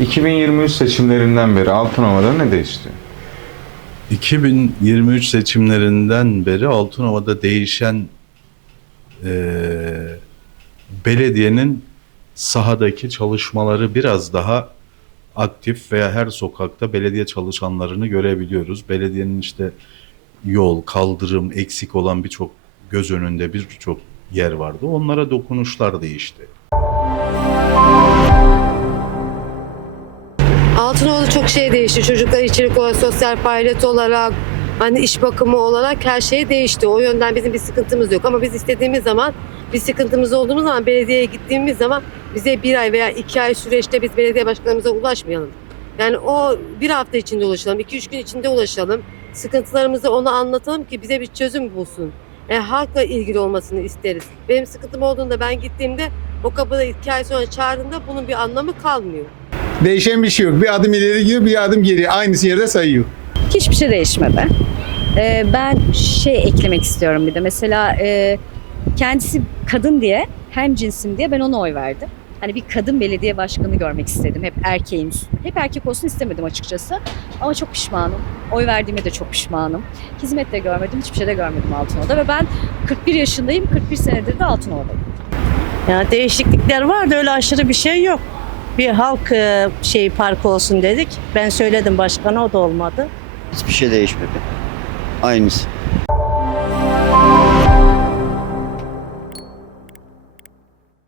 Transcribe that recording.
2023 seçimlerinden beri Altınova'da ne değişti? 2023 seçimlerinden beri Altınova'da değişen eee, belediyenin sahadaki çalışmaları biraz daha aktif veya her sokakta belediye çalışanlarını görebiliyoruz. Belediyenin işte yol, kaldırım eksik olan birçok göz önünde birçok yer vardı. Onlara dokunuşlar değişti. Şey değişti. Çocuklar içerik olarak, sosyal faaliyet olarak, hani iş bakımı olarak her şey değişti. O yönden bizim bir sıkıntımız yok. Ama biz istediğimiz zaman, bir sıkıntımız olduğumuz zaman belediyeye gittiğimiz zaman bize bir ay veya iki ay süreçte biz belediye başkanımıza ulaşmayalım. Yani o bir hafta içinde ulaşalım, iki üç gün içinde ulaşalım. Sıkıntılarımızı ona anlatalım ki bize bir çözüm bulsun. E, halkla ilgili olmasını isteriz. Benim sıkıntım olduğunda ben gittiğimde o kapıda iki ay sonra çağırdığında bunun bir anlamı kalmıyor. Değişen bir şey yok. Bir adım ileri gidiyor, bir adım geri. Aynısı yerde sayıyor. Hiçbir şey değişmedi. Ee, ben şey eklemek istiyorum bir de. Mesela e, kendisi kadın diye, hem cinsim diye ben ona oy verdim. Hani bir kadın belediye başkanı görmek istedim. Hep erkeğin üstünde. Hep erkek olsun istemedim açıkçası. Ama çok pişmanım. Oy verdiğime de çok pişmanım. Hizmet de görmedim, hiçbir şey de görmedim Altınova'da. Ve ben 41 yaşındayım, 41 senedir de Altınova'dayım. Ya değişiklikler var da öyle aşırı bir şey yok. Bir halk e, şey parkı olsun dedik. Ben söyledim başkana o da olmadı. Hiçbir şey değişmedi. Aynısı.